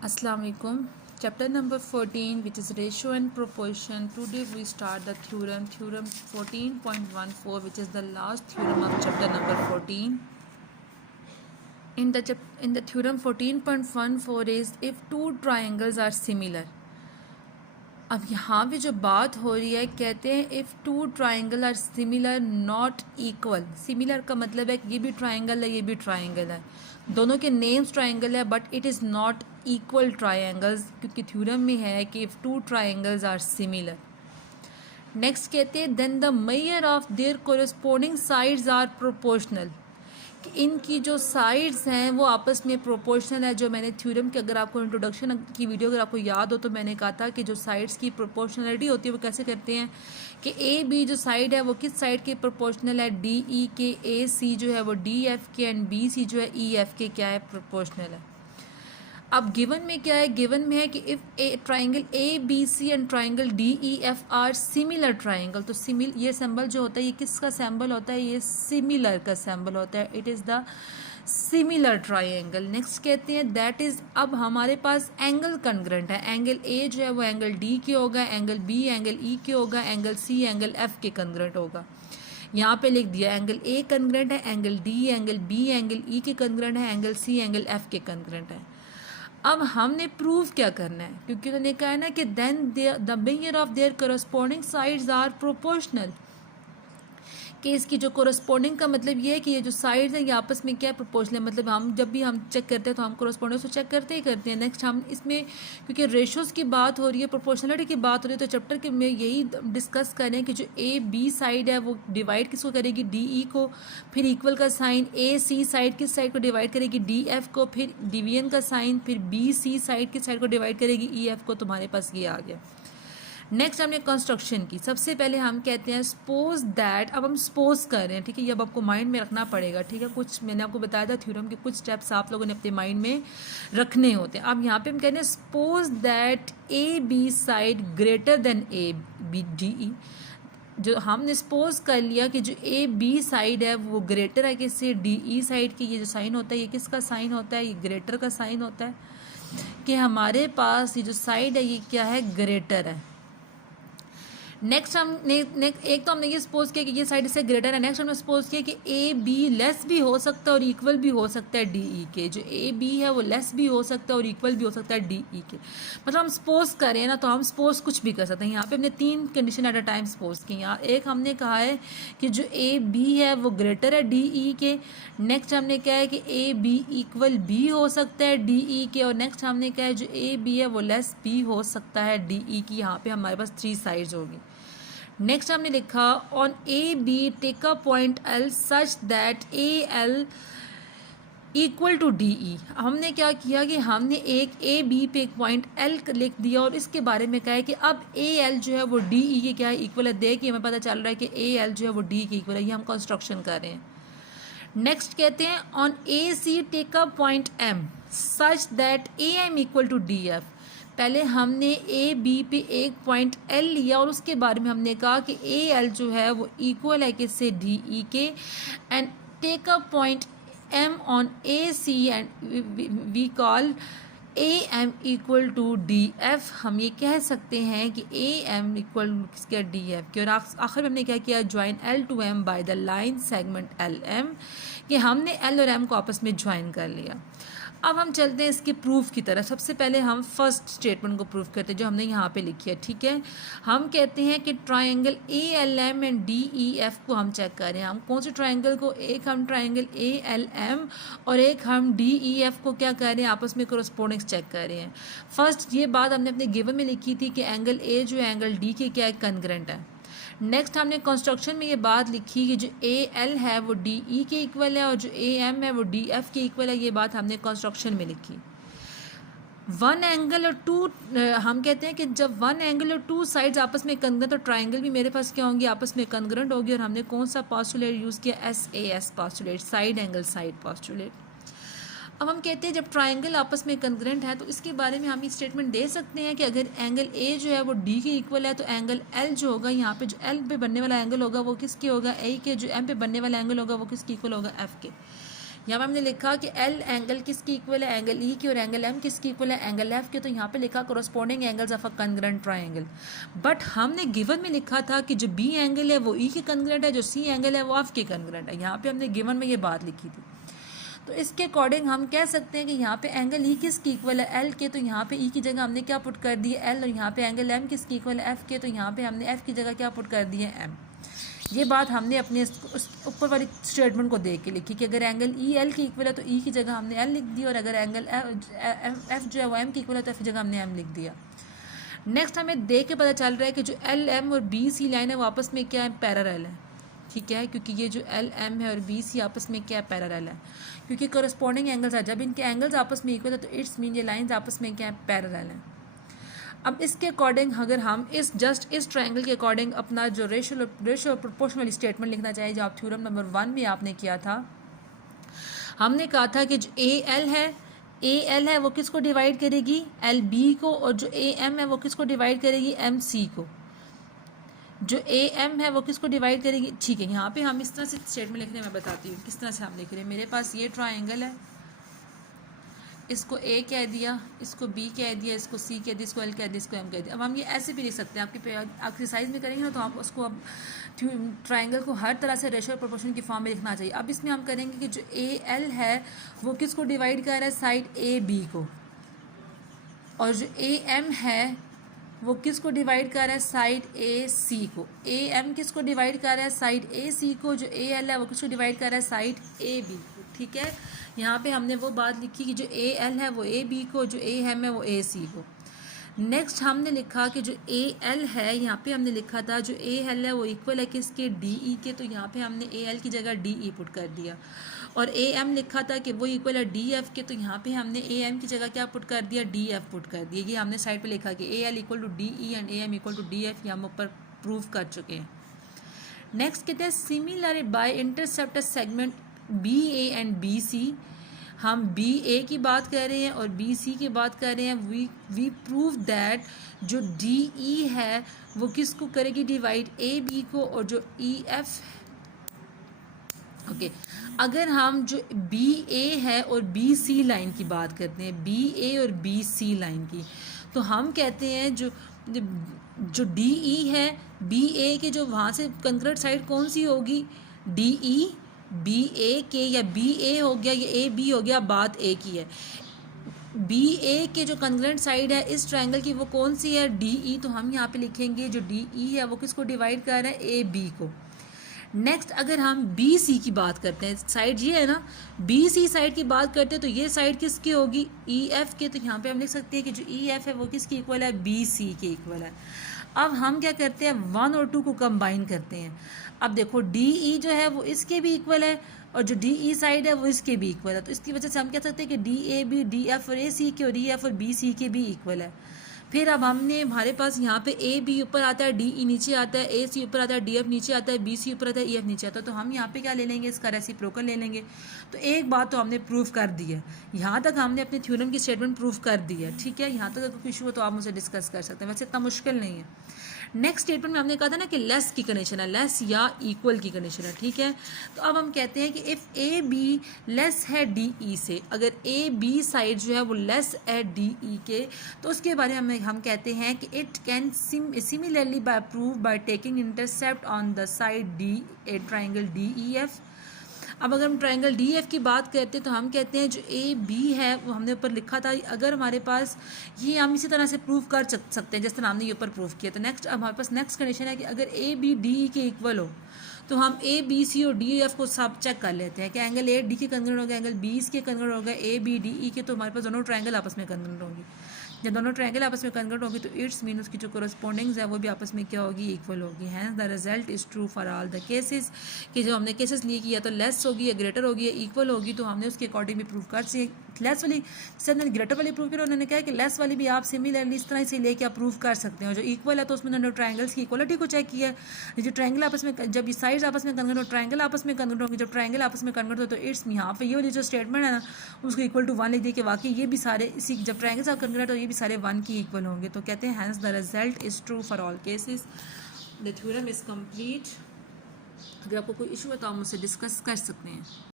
Assalamu alaikum. Chapter number 14, which is ratio and proportion. Today we start the theorem 14.14, which is the last theorem of chapter number 14. In the theorem 14.14 is if two triangles are similar. अब यहाँ पे जो बात हो रही है, कहते हैं if two triangle are similar not equal. Similar का मतलब है कि ये भी ट्राइंगल है, ये भी ट्राइंगल है, दोनों के नेम्स ट्राइंगल है, but it is not equal triangles, क्योंकि थ्योरम में है कि if two triangles are similar. Next कहते हैं then the measure of their corresponding sides are proportional. इनकी जो साइड्स हैं वो आपस में प्रोपोर्शनल है. जो मैंने थ्योरम के, अगर आपको इंट्रोडक्शन की वीडियो अगर आपको याद हो तो मैंने कहा था कि जो साइड्स की प्रोपोर्शनलिटी होती है वो कैसे करते हैं कि ए बी जो साइड है वो किस साइड के प्रोपोर्शनल है, डी ई के. ए सी जो है वो डी एफ के एंड बी सी जो है ई एफ के क्या है, प्रोपोर्शनल है. अब गिवन में क्या है, गिवन में है कि if a triangle A B C and triangle D E F are similar triangle. तो सिमिल ये सिंबल जो होता है ये किसका सिंबल होता है, ये सिमिलर का सिंबल होता है. It is the similar triangle. Next कहते हैं दैट इज़, अब हमारे पास एंगल कन्ग्रेंट है. एंगल ए जो है वो एंगल डी के होगा, एंगल बी एंगल ई के होगा, एंगल सी एंगल एफ के कन्ग्रेंट होगा. यहाँ पे लिख दिया एंगल ए कन्ग्रेंट है, angle D angle B angle E के कन्ग्रेंट है, एंगल सी एंगल एफ के कन्ग्रेंट है. अब हमने प्रूव क्या करना है, क्योंकि उन्होंने कहा है ना कि then the measure of their corresponding sides are proportional. कि इसकी जो कोरस्पोंडिंग का मतलब ये है कि ये जो साइड्स हैं ये आपस में क्या प्रोपोर्शनल है. मतलब हम जब भी हम चेक करते हैं तो हम कोरस्पोंडिंग तो चेक करते ही करते हैं. नेक्स्ट हम इसमें क्योंकि रेशोज़ की बात हो रही है, प्रोपोर्शनलिटी की बात हो रही है, तो चैप्टर के में यही डिस्कस करें कि जो ए बी साइड है वो डिवाइड किसको करेगी, डी ई को. फिर इक्वल का साइन ए सी साइड किस साइड को डिवाइड करेगी, डी एफ को. फिर डिवीजन का साइन फिर बी सी साइड किस साइड को डिवाइड करेगी, ई एफ को. तुम्हारे पास ये आ गया. नेक्स्ट हमने कंस्ट्रक्शन की. सबसे पहले हम कहते हैं सपोज दैट. अब हम सपोज कर रहे हैं, ठीक है, ये अब आपको माइंड में रखना पड़ेगा, ठीक है. कुछ मैंने आपको बताया था थ्योरम के कुछ स्टेप्स आप लोगों ने अपने माइंड में रखने होते हैं. अब यहाँ पे हम कहते हैं suppose that A B side greater than A B D E. जो हमने सपोज कर लिया कि जो ए बी साइड है वो ग्रेटर है किससे, डी ई साइड की. ये जो साइन होता है ये किसका साइन होता है, ये ग्रेटर का साइन होता है. कि हमारे पास ये जो साइड है ये क्या है, ग्रेटर है. नेक्स्ट हम एक तो हमने ये सपोज किया कि ये साइड इससे ग्रेटर है. नेक्स्ट हमने सपोज किया कि ए बी लेस भी हो सकता है और इक्वल भी हो सकता है डी ई के. जो ए बी है वो लेस भी हो सकता है और इक्वल भी हो सकता है डी ई के. मतलब हम सपोज करें ना तो हम सपोज कुछ भी कर सकते हैं. यहाँ पे हमने तीन condition at a time suppose की. यहाँ एक हमने कहा है कि जो ए बी है वो ग्रेटर है डी ई के. नेक्स्ट हमने कहा है कि ए बी इक्वल भी हो सकता है डी ई के. और नेक्स्ट हमने कहा है जो ए बी है वो लेस भी हो सकता है डी ई की. यहाँ पे हमारे पास थ्री साइड्स होगी. नेक्स्ट हमने लिखा on A B take a point L such that A L equal to D E. हमने क्या किया कि हमने एक ए बी पे एक पॉइंट एल लिख दिया और इसके बारे में कहा है कि अब ए एल जो है वो डी ई के क्या है, इक्वल है. देखिए हमें पता चल रहा है कि ए एल जो है वो डी के इक्वल है. ये हम कंस्ट्रक्शन कर रहे हैं. नेक्स्ट कहते हैं on A C take a point M such that A M equal to D F. पहले हमने ए बी पे एक पॉइंट एल लिया और उसके बारे में हमने कहा कि ए एल जो है वो इक्वल है किससे, डी ई के. And take a point M on A C and we call A M equal to D F. हम ये कह सकते हैं कि A M equal to D F के. और आखिर में हमने क्या किया, join L to M by the line segment L M. कि हमने एल और एम को आपस में ज्वाइन कर लिया. अब हम चलते हैं इसके प्रूफ की तरफ. सबसे पहले हम फर्स्ट स्टेटमेंट को प्रूफ करते हैं जो हमने यहाँ पे लिखी है, ठीक है. हम कहते हैं कि triangle A L M and D E F को हम चेक करें. हम कौन से ट्रायंगल को, एक हम ट्रायंगल ए एल एम और एक हम डी ई एफ को क्या कर रहे हैं, आपस में कोरस्पोंडिंग्स चेक कर रहे हैं. फर्स्ट ये बात हमने अपने गिवन में लिखी थी कि एंगल ए जो है एंगल डी के क्या है, कन्ग्रेंट है. नेक्स्ट हमने कंस्ट्रक्शन में ये बात लिखी कि जो ए एल है वो डी ई के इक्वल है और जो ए एम है वो डी एफ के इक्वल है. ये बात हमने कंस्ट्रक्शन में लिखी. वन एंगल और टू, हम कहते हैं कि जब वन एंगल और टू साइड्स आपस में कन्ग्रेंट, तो ट्राइंगल भी मेरे पास क्या होंगी, आपस में कन्ग्रेंट होगी. और हमने कौन सा पॉस्टुलेट यूज़ किया, S A S postulate, side angle side postulate. अब हम कहते हैं जब ट्राइंगल आपस में कन्ग्रेंट है तो इसके बारे में हम ये स्टेटमेंट दे सकते हैं कि अगर एंगल ए जो है वो डी के इक्वल है तो एंगल एल जो होगा, यहाँ पे जो एल पे बनने वाला एंगल होगा वो किसके होगा, ए के. जो एम पे बनने वाला एंगल होगा वो किसके इक्वल होगा, एफ के. यहाँ पे हमने लिखा कि एल एंगल किसकी इक्वल है, एंगल ई की, और एंगल एम किसकी इक्वल है, एंगल एफ की। तो यहाँ पे लिखा corresponding angles of a congruent triangle. But हमने गिवन में लिखा था कि जो बी एंगल है वो ई के कंग्रेंट है, जो सी एंगल है वो एफ के कंग्रेंट है। यहाँ पे हमने गिवन में ये बात लिखी थी। तो इसके अकॉर्डिंग हम कह सकते हैं कि यहाँ पे एंगल ई किसकी इक्वल है, एल के। तो यहाँ पे ई की जगह हमने क्या पुट कर दी है, एल। और यहाँ पे एंगल एम किसकी इक्वल है, एफ के। तो यहाँ पे हमने एफ की जगह क्या पुट कर दी है, एम। ये बात हमने अपने ऊपर वाली स्टेटमेंट को देख के लिखी कि अगर एंगल ई एल की इक्वल है तो ई की जगह हमने एल लिख दी, और अगर एंगल एफ जो है वो एम की इक्वल है तो एफ की जगह हमने एम लिख दिया। नेक्स्ट हमें देख के पता चल रहा है कि जो एल एम और बी सी लाइन है वो आपस में क्या है, पैरेलल है। ठीक है, क्योंकि ये जो एल एम है और बी सी आपस में क्या है, पैरेलल है। क्योंकि कोरस्पॉन्डिंग एंगल्स है, जब इनके एंगल्स आपस में इक्वल है तो इट्स मीन ये लाइंस आपस में क्या है, पैरेलल है। अब इसके अकॉर्डिंग अगर हम इस ट्रायंगल के अकॉर्डिंग अपना जो रेशियो प्रोपोर्शन वाली स्टेटमेंट लिखना चाहिए, जो आप थ्योरम नंबर 1 में आपने किया था, हमने कहा था कि जो ए एल है वो किसको डिवाइड करेगी, एल बी को, और जो ए एम है वो किसको डिवाइड करेगी, एम सी को। जो ए एम है वो किसको डिवाइड करेगी। ठीक है, यहाँ पे हम इस तरह से स्टेटमेंट लिख रहे हैं, मैं बताती हूँ किस तरह से हम लिख रहे हैं। मेरे पास ये ट्रायंगल है, इसको ए कह दिया, इसको बी कह दिया, इसको सी कह दिया, इसको एल कह दिया, इसको एम कह दिया। अब हम ये ऐसे भी लिख सकते हैं, आपकी एक्सरसाइज में करेंगे ना तो आप उसको अब ट्रायंगल को हर तरह से रेशियो प्रोपोर्शन की फॉर्म में लिखना चाहिए। अब इसमें हम करेंगे कि जो ए एल है वो किसको डिवाइड कर रहा है, साइड ए बी को, और जो ए एम है वो किसको डिवाइड कर रहा है, साइड ए सी को। ए एम किसको डिवाइड कर रहा है, साइड ए सी को। जो ए एल है वो किसको डिवाइड कर रहा है, साइड ए बी को। ठीक है, यहाँ पे हमने वो बात लिखी कि जो ए एल है वो ए बी को, जो ए एम है वो ए सी को। नेक्स्ट हमने लिखा कि जो ए एल है, यहाँ पे हमने लिखा था जो ए एल है वो इक्वल है किसके, डी ई के। तो यहाँ पे हमने ए एल की जगह डी ई पुट कर दिया। और ए एम लिखा था कि वो इक्वल है डी एफ के। तो यहाँ पे हमने ए एम की जगह क्या पुट कर दिया, डी एफ पुट कर दिया। ये हमने साइड पे लिखा कि A L equal to D E and A M equal to D F, ये हम ऊपर प्रूव कर चुके हैं। नेक्स्ट कहते हैं similar by intercept segment B A and B C. हम बी ए की बात कर रहे हैं और बी सी की बात कर रहे हैं। वी प्रूव दैट जो डी ई है वो किसको करेगी डिवाइड, ए बी को, और जो ई एफ ओके अगर हम जो बी ए है और बी सी लाइन की बात करते हैं, बी ए और बी सी लाइन की, तो हम कहते हैं जो डी ई है, बी ए के जो वहाँ से कंक्रीट साइड कौन सी होगी, डी ई बी ए के, या बी ए हो गया या ए बी हो गया, बात ए की है। बी ए के जो कंग्रेंट साइड है इस ट्रायंगल की वो कौन सी है, डी ई। तो हम यहाँ पे लिखेंगे जो डी ई है वो किसको डिवाइड कर रहा है, ए बी को। नेक्स्ट अगर हम बी सी की बात करते हैं, साइड ये है ना, बी सी साइड की बात करते हैं तो ये साइड किसकी होगी, ई एफ के। तो यहाँ पे हम लिख सकते हैं कि जो ई एफ है वो किसकी इक्वल है, बी सी के इक्वल है। अब हम क्या करते हैं, 1 और 2 को कंबाइन करते हैं। अब देखो डी ई जो है वो इसके भी इक्वल है, और जो डी ई साइड है वो इसके भी इक्वल है। तो इसकी वजह से हम कह सकते हैं कि D A B, D F और ए सी के, और ई एफ और बी सी के भी इक्वल है। फिर अब हमारे पास यहाँ पे ए बी ऊपर आता है, डी ई नीचे आता है, ए सी ऊपर आता है, डी एफ नीचे आता है, बी सी ऊपर आता है, ई एफ नीचे आता है। तो हम यहाँ पे क्या ले लेंगे, इसका रेसिप्रोकल ले लेंगे। तो एक बात तो हमने प्रूव कर दी है, यहाँ तक हमने अपने थ्योरम की स्टेटमेंट प्रूव कर दी है। ठीक है, यहाँ तक अगर कोई इशू हो तो आप मुझसे डिस्कस कर सकते हैं, वैसे इतना मुश्किल नहीं है। नेक्स्ट स्टेटमेंट में हमने कहा था ना कि लेस की कंडीशन है, लेस या इक्वल की कंडीशन है। ठीक है, तो अब हम कहते हैं कि इफ़ ए बी लेस है डी ई से, अगर ए बी साइड जो है वो लेस है डी ई के, तो उसके बारे में हम कहते हैं कि it can similarly by prove by taking intercept on the side D A triangle D E F. अब अगर हम ट्रायंगल डी एफ की बात करते हैं तो हम कहते हैं जो ए बी है वो हमने ऊपर लिखा था, अगर हमारे पास ये हम इसी तरह से प्रूव कर सकते हैं जिस तरह हमने ये ऊपर प्रूव किया। तो नेक्स्ट हमारे पास नेक्स्ट कंडीशन है कि अगर ए बी डी ई के इक्वल हो तो हम ए बी सी और डी एफ को सब चेक कर लेते हैं कि एंगल ए डी के कंग्रेंट होगा, एंगल बी के कंग्रेंट होगा, ए बी डी ई के। तो हमारे पास दोनों ट्रायंगल आपस में कंग्रेंट होंगी। जब दोनों ट्रायंगल आपस में कंग्रेंट होगी तो इट्स मीन उसकी जो कोरस्पोंडिंग्स है वो भी आपस में क्या होगी, इक्वल होगी। Hence the result is true for all the cases, कि जो हमने केसेस लिए कि या तो लेस होगी या ग्रेटर होगी या इक्वल होगी, तो हमने उसके अकॉर्डिंग भी प्रूव कर सी। लेस वाली जैसे हमने ग्रेटर वाली प्रूव किया, उन्होंने कहा कि लेस वाली भी आप सिमिलरली इस तरह से लेके आप प्रूव कर सकते हो। जो इक्वल है तो उसमें उन्होंने ट्रायंगल्स की इक्वलिटी को चेक किया। जो ट्रायंगल आपस में, जब साइड्स आपस में कन्वर्ट हो, ट्रायंगल आपस में कन्वर्ट होगी। जब ट्रायंगल आपस में कन्वर्ट हो तो इट्स यहाँ पे ये वाली जो स्टेटमेंट है ना उसको इक्वल टू 1 लिख दिया कि वाकई ये भी सारे इसी, जब ट्रायंगल्स आप कन्वर्ट हो ये भी सारे 1 की इक्वल होंगे। तो कहते हैं hence the result is true for all cases, the theorem is complete. अगर आपको कोई इशू है तो आप मुझसे डिस्कस कर सकते हैं।